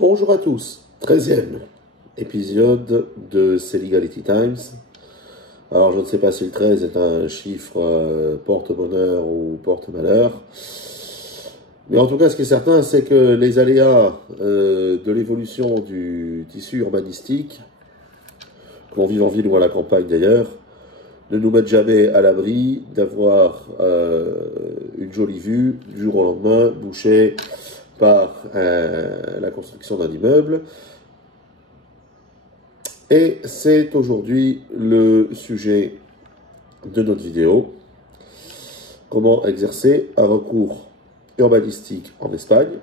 Bonjour à tous, 13e épisode de C'est Legality Times. Alors je ne sais pas si le 13 est un chiffre porte-bonheur ou porte-malheur, mais en tout cas ce qui est certain c'est que les aléas de l'évolution du tissu urbanistique, que l'on vive en ville ou à la campagne d'ailleurs, ne nous mettent jamais à l'abri d'avoir une jolie vue du jour au lendemain bouchée par la construction d'un immeuble. Et c'est aujourd'hui le sujet de notre vidéo. Comment exercer un recours urbanistique en Espagne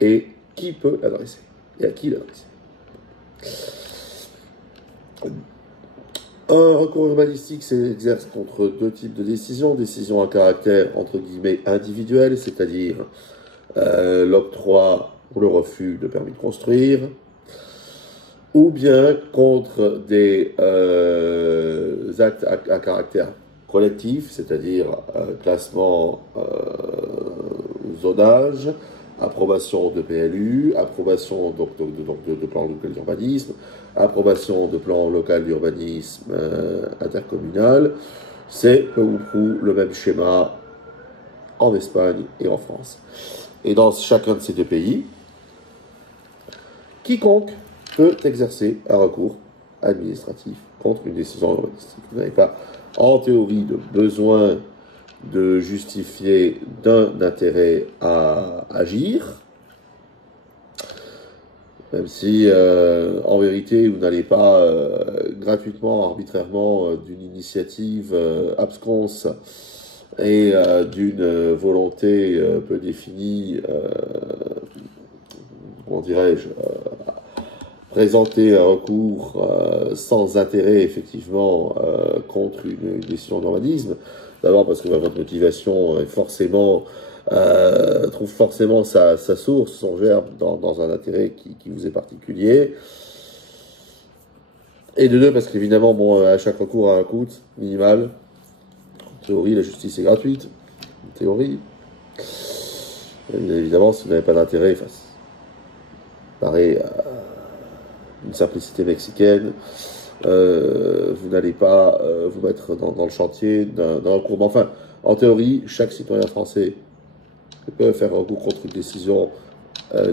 et qui peut l'adresser et à qui l'adresser. Un recours urbanistique s'exerce contre deux types de décisions. Décisions à caractère entre guillemets individuel, c'est-à-dire l'octroi ou le refus de permis de construire, ou bien contre des actes à caractère collectif, c'est-à-dire classement, zonage, approbation de PLU, approbation de plan local d'urbanisme, approbation de plan local d'urbanisme intercommunal. C'est peu ou prou le même schéma en Espagne et en France. Et dans chacun de ces deux pays, quiconque peut exercer un recours administratif contre une décision urbanistique. Vous n'avez pas, en théorie, de besoin de justifier d'un intérêt à agir, même si, en vérité, vous n'allez pas gratuitement, arbitrairement, d'une initiative absconse et d'une volonté peu définie, comment dirais-je, présenter un recours sans intérêt, effectivement, contre une décision d'urbanisme. D'abord parce que votre motivation est forcément, trouve forcément sa source, son germe dans un intérêt qui vous est particulier. Et de deux, parce qu'évidemment, bon, à chaque recours a un coût minimal. En théorie, la justice est gratuite. En théorie. Et évidemment, si vous n'avez pas d'intérêt, ça paraît une simplicité mexicaine, vous n'allez pas vous mettre dans le chantier d'un recours. Mais enfin, en théorie, chaque citoyen français peut faire recours contre une décision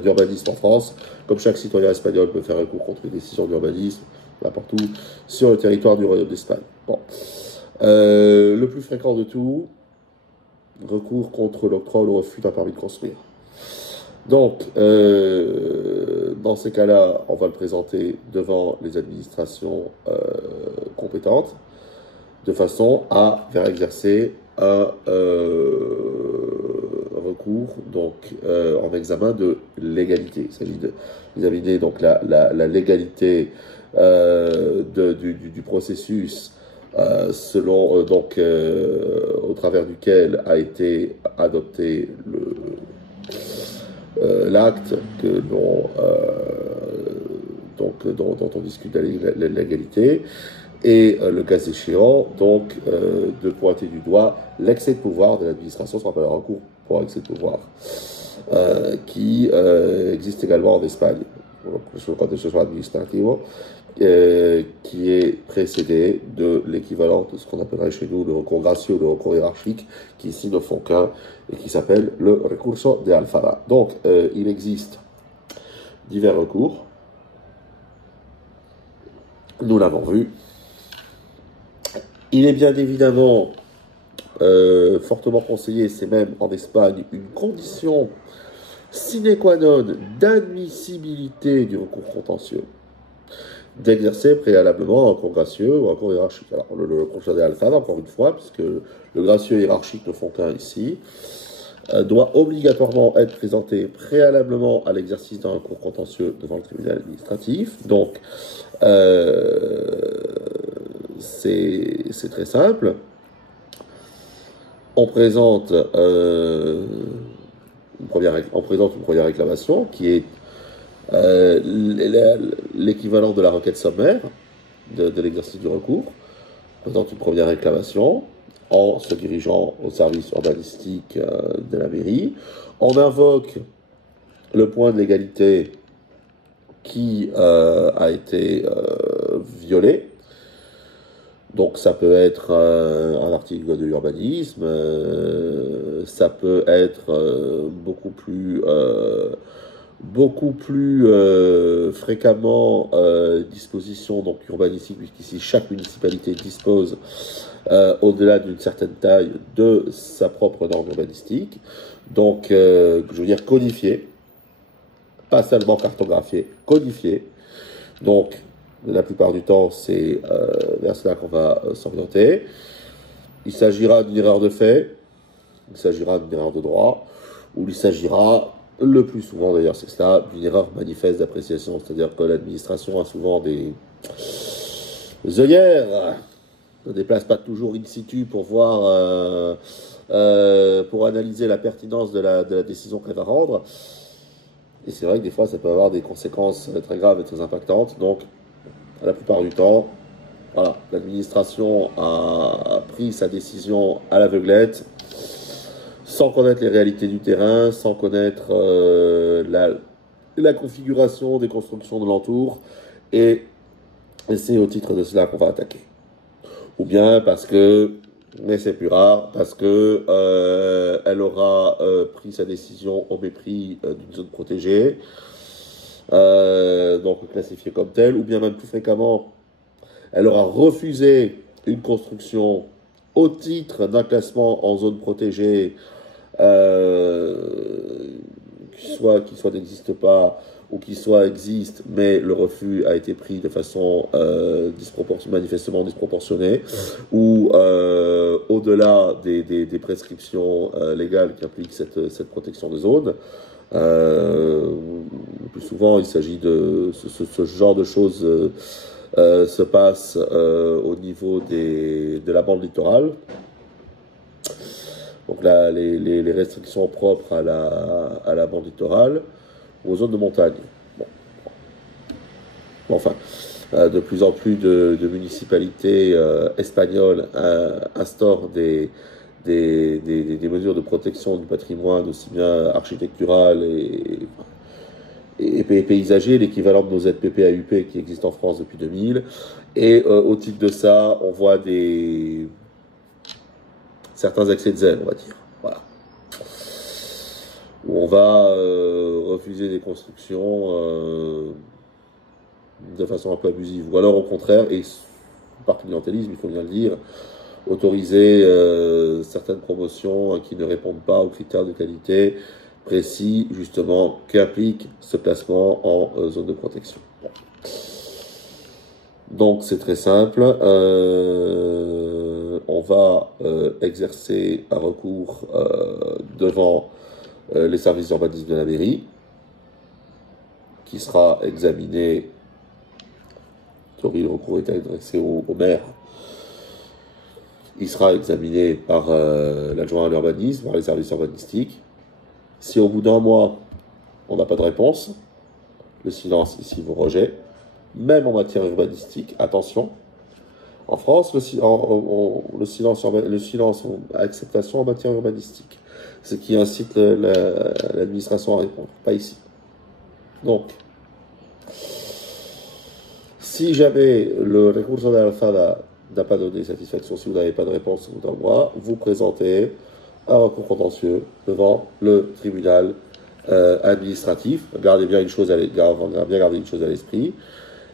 d'urbanisme en France, comme chaque citoyen espagnol peut faire recours contre une décision d'urbanisme, n'importe où, sur le territoire du Royaume d'Espagne. Bon. Le plus fréquent de tout, recours contre l'octroi ou le refus d'un permis de construire. Donc, dans ces cas-là, on va le présenter devant les administrations compétentes, de façon à faire exercer un recours donc, en examen de légalité. Il s'agit d'examiner donc la légalité du processus selon donc au travers duquel a été adopté l'acte que dont on discute la légalité, et le cas échéant, donc, de pointer du doigt l'excès de pouvoir de l'administration, ce qu'on appelle un recours pour excès de pouvoir, qui existe également en Espagne, sur le contencioso administrativo, qui est précédé de l'équivalent de ce qu'on appellerait chez nous le recours gracieux ou le recours hiérarchique, qui ici ne font qu'un, et qui s'appelle le recurso de alfara. Donc, il existe divers recours, nous l'avons vu. Il est bien évidemment fortement conseillé, c'est même en Espagne une condition sine qua non d'admissibilité du recours contentieux, d'exercer préalablement un recours gracieux ou un recours hiérarchique. Alors, le recours de alpha, encore une fois, puisque le gracieux hiérarchique ne font qu'un ici, doit obligatoirement être présenté préalablement à l'exercice d'un recours contentieux devant le tribunal administratif. Donc, c'est très simple. On présente une première réclamation qui est l'équivalent de la requête sommaire de l'exercice du recours. On présente une première réclamation en se dirigeant au service urbanistique de la mairie. On invoque le point de l'égalité qui a été violé. Donc ça peut être un article de l'urbanisme, ça peut être beaucoup plus fréquemment dispositions donc urbanistique, puisqu'ici chaque municipalité dispose au-delà d'une certaine taille de sa propre norme urbanistique. Donc je veux dire codifiée, pas seulement cartographiée, codifiée. Donc la plupart du temps c'est vers cela qu'on va s'orienter. Il s'agira d'une erreur de fait, il s'agira d'une erreur de droit, ou il s'agira le plus souvent, d'ailleurs, c'est cela, d'une erreur manifeste d'appréciation. C'est-à-dire que l'administration a souvent des œillères, ne déplace pas toujours in situ pour voir, pour analyser la pertinence de la décision qu'elle va rendre. Et c'est vrai que des fois, ça peut avoir des conséquences très graves et très impactantes. Donc, la plupart du temps, voilà, l'administration a pris sa décision à l'aveuglette, sans connaître les réalités du terrain, sans connaître la configuration des constructions de l'entour, et c'est au titre de cela qu'on va attaquer. Ou bien parce que, mais c'est plus rare, parce que elle aura pris sa décision au mépris d'une zone protégée, donc classifiée comme telle, ou bien même plus fréquemment, elle aura refusé une construction au titre d'un classement en zone protégée, qui soit n'existe pas ou qui soit existe, mais le refus a été pris de façon manifestement disproportionnée, ou au-delà des prescriptions légales qui impliquent cette protection de zone. Le plus souvent, il s'agit de ce genre de choses se passe au niveau de la bande littorale. Donc là, les restrictions propres à la bande littorale ou aux zones de montagne. Bon. Enfin, de plus en plus de municipalités espagnoles instaurent des mesures de protection du patrimoine, aussi bien architectural et paysager, l'équivalent de nos ZPP-AUP qui existent en France depuis 2000. Et au titre de ça, on voit certains excès de zèle, on va dire. Voilà. Où on va refuser des constructions de façon un peu abusive. Ou alors au contraire, et par clientélisme, il faut bien le dire, autoriser certaines promotions qui ne répondent pas aux critères de qualité précis, justement, qu'implique ce placement en zone de protection. Bon. Donc c'est très simple, on va exercer un recours devant les services d'urbanisme de la mairie, qui sera examiné, le recours est adressé au maire, il sera examiné par l'adjoint à l'urbanisme, par les services urbanistiques. Si au bout d'un mois, on n'a pas de réponse, le silence ici vaut rejet, même en matière urbanistique, attention. En France, le silence à acceptation en matière urbanistique, ce qui incite l'administration à répondre, pas ici. Donc, si jamais le recours de l'Alfada n'a pas donné satisfaction, si vous n'avez pas de réponse au bout d'un mois, vous présentez un recours contentieux devant le tribunal administratif. Gardez bien une chose à l'esprit.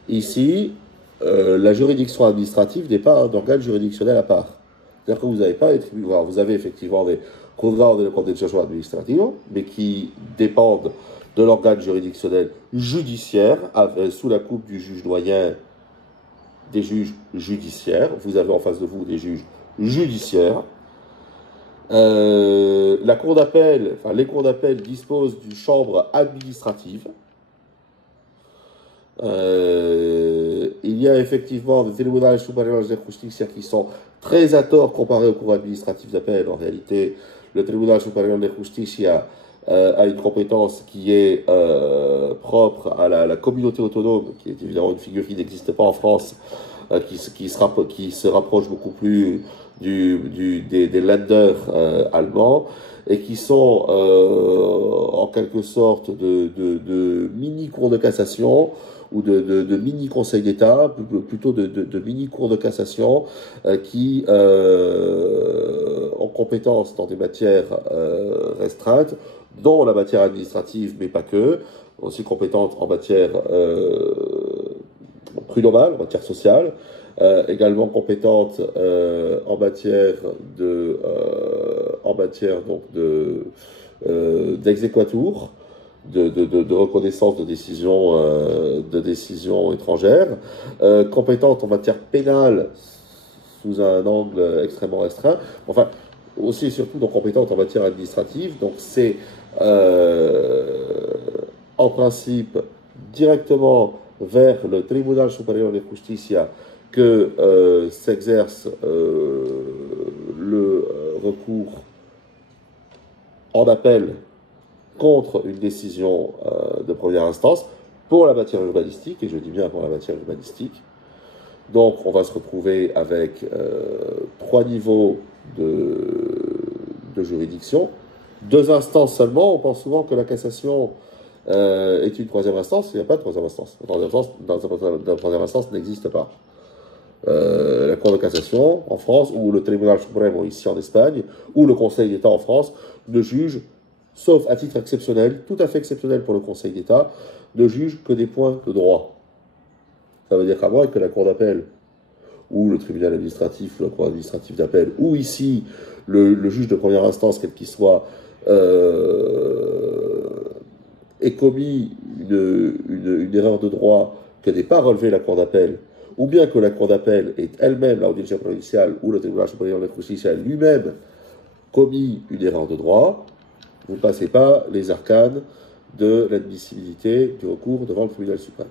Ici, la juridiction administrative n'est pas un organe juridictionnel à part. C'est-à-dire que vous n'avez pas les tribunaux. Vous avez effectivement des juzgados de contenciosas administrativos, mais qui dépendent de l'organe juridictionnel judiciaire, sous la coupe du juge doyen, des juges judiciaires. Vous avez en face de vous des juges judiciaires. Les cours d'appel disposent d'une chambre administrative. Il y a effectivement des tribunaux supérieurs de justice qui sont très à tort comparés aux cours administratifs d'appel. En réalité, le tribunal supérieur de justice a une compétence qui est propre à la communauté autonome, qui est évidemment une figure qui n'existe pas en France, qui se rapprochent beaucoup plus des lenders allemands et qui sont en quelque sorte de mini-cours de cassation ou de mini-conseils d'État, plutôt de mini-cours de cassation qui ont compétence dans des matières restreintes, dont la matière administrative, mais pas que, aussi compétentes en matière prud'homale, en matière sociale, également compétente d'exéquatur, de reconnaissance de décisions étrangères, compétente en matière pénale sous un angle extrêmement restreint, enfin aussi et surtout donc compétente en matière administrative. Donc c'est en principe directement vers le Tribunal Superior de Justicia que s'exerce le recours en appel contre une décision de première instance pour la matière urbanistique, et je dis bien pour la matière urbanistique. Donc on va se retrouver avec 3 niveaux de juridiction, 2 instances seulement. On pense souvent que la cassation est une 3e instance. Il n'y a pas de 3e instance. La 3e instance n'existe pas. La Cour de cassation en France, ou le Tribunal Supremo ici en Espagne, ou le Conseil d'État en France, ne juge, sauf à titre exceptionnel, tout à fait exceptionnel pour le Conseil d'État, ne juge que des points de droit. Ça veut dire qu'à moins que la Cour d'appel, ou le tribunal administratif, ou la Cour administrative d'appel, ou ici, le juge de première instance, quel qu'il soit, ait commis une erreur de droit que n'ait pas relevé la Cour d'appel, ou bien que la Cour d'appel ait elle-même, la Audiencia provinciale, ou le Tribunal supérieur de justice lui-même, commis une erreur de droit, vous ne passez pas les arcanes de l'admissibilité du recours devant le tribunal suprême.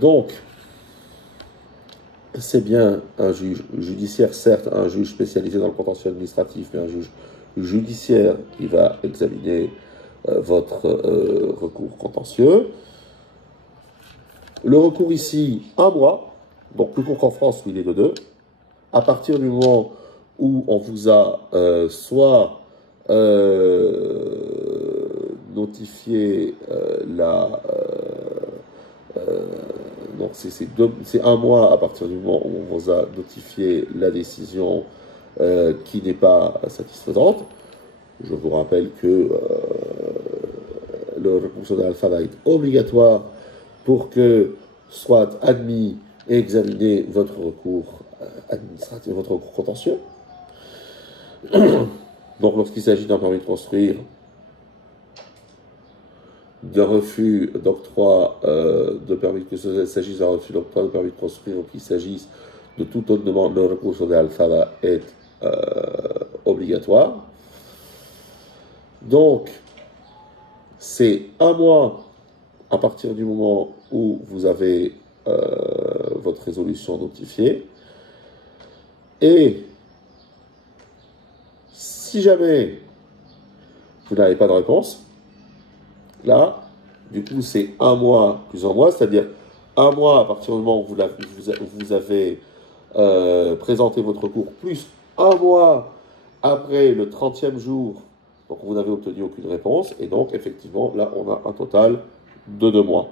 Donc, c'est bien un juge judiciaire, certes un juge spécialisé dans le contentieux administratif, mais un juge judiciaire qui va examiner votre recours contentieux. Le recours ici, 1 mois, donc plus court qu'en France où il est de 2, à partir du moment où on vous a soit notifié donc c'est 1 mois à partir du moment où on vous a notifié la décision qui n'est pas satisfaisante. Je vous rappelle que le recours d'Alpha va être obligatoire pour que soit admis et examiné votre recours administratif, votre recours contentieux. Donc lorsqu'il s'agit d'un permis de construire, de refus d'octroi de permis, que s'agisse d'un refus d'octroi de permis de construire ou qu'il s'agisse de toute autre demande, le recours sur des alpha est obligatoire. Donc, c'est 1 mois à partir du moment où vous avez votre résolution notifiée. Et si jamais vous n'avez pas de réponse, là, du coup, c'est 1 mois plus 1 mois, c'est-à-dire 1 mois à partir du moment où vous avez présenté votre recours, plus 1 mois après le 30e jour, donc vous n'avez obtenu aucune réponse, et donc, effectivement, là, on a un total de 2 mois.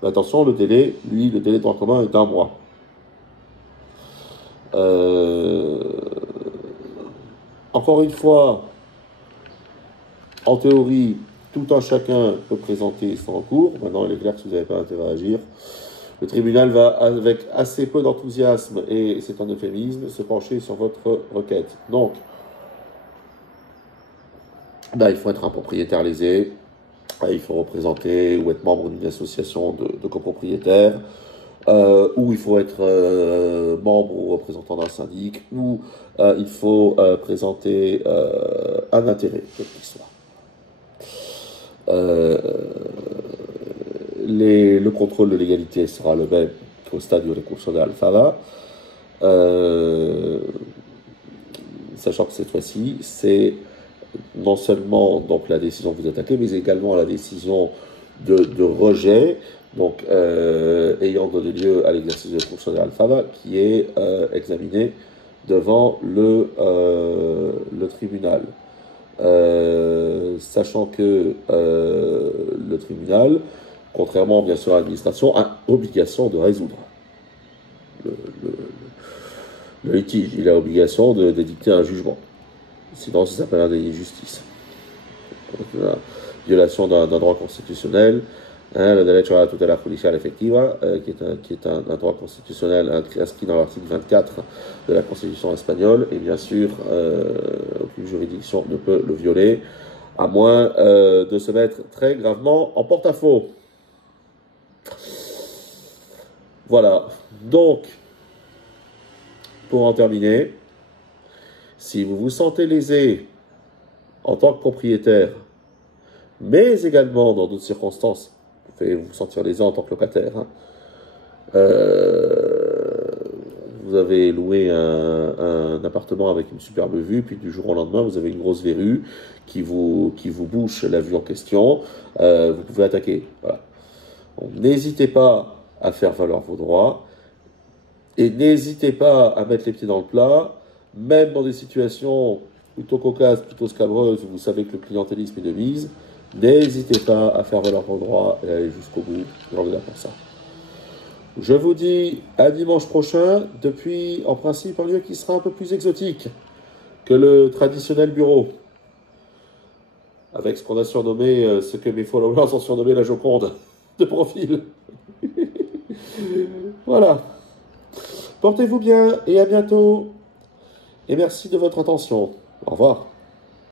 Mais attention, le délai de droit commun est d'1 mois. Encore une fois, en théorie, tout un chacun peut présenter son recours. Maintenant, il est clair que si vous n'avez pas intérêt à agir, le tribunal va, avec assez peu d'enthousiasme, et c'est un euphémisme, se pencher sur votre requête. Donc, il faut être un propriétaire lésé, il faut représenter ou être membre d'une association de copropriétaires, ou il faut être membre ou représentant d'un syndic, ou il faut présenter un intérêt, quel qu'il soit. Le contrôle de légalité sera le même qu'au stade du recurso de Alfava, sachant que cette fois-ci, c'est non seulement donc, la décision que vous attaquez, mais également la décision de rejet, donc ayant donné lieu à l'exercice de fonction de Al-Faba, qui est examiné devant le tribunal. Sachant que le tribunal, contrairement bien sûr à l'administration, a obligation de résoudre le, le litige. Il a obligation de dicter un jugement. Sinon, ça s'appelle un délit de justice. Donc, la violation d'un droit constitutionnel, le derecho a la tutela judicial efectiva, qui est un droit constitutionnel inscrit dans l'article 24 de la Constitution espagnole, et bien sûr, aucune juridiction ne peut le violer, à moins de se mettre très gravement en porte-à-faux. Voilà. Donc, pour en terminer, si vous vous sentez lésé en tant que propriétaire, mais également dans d'autres circonstances, vous pouvez vous sentir lésé en tant que locataire. Vous avez loué un appartement avec une superbe vue, puis du jour au lendemain, vous avez une grosse verrue qui vous bouche la vue en question. Vous pouvez attaquer. Voilà. N'hésitez pas à faire valoir vos droits et n'hésitez pas à mettre les pieds dans le plat, même dans des situations plutôt cocasses, plutôt scabreuses, où vous savez que le clientélisme est de mise. N'hésitez pas à faire valoir vos droits et à aller jusqu'au bout. On est là pour ça. Je vous dis à dimanche prochain, depuis en principe un lieu qui sera un peu plus exotique que le traditionnel bureau. Avec ce qu'on a surnommé, ce que mes followers ont surnommé la Joconde de profil. Voilà. Portez-vous bien et à bientôt. Et merci de votre attention. Au revoir.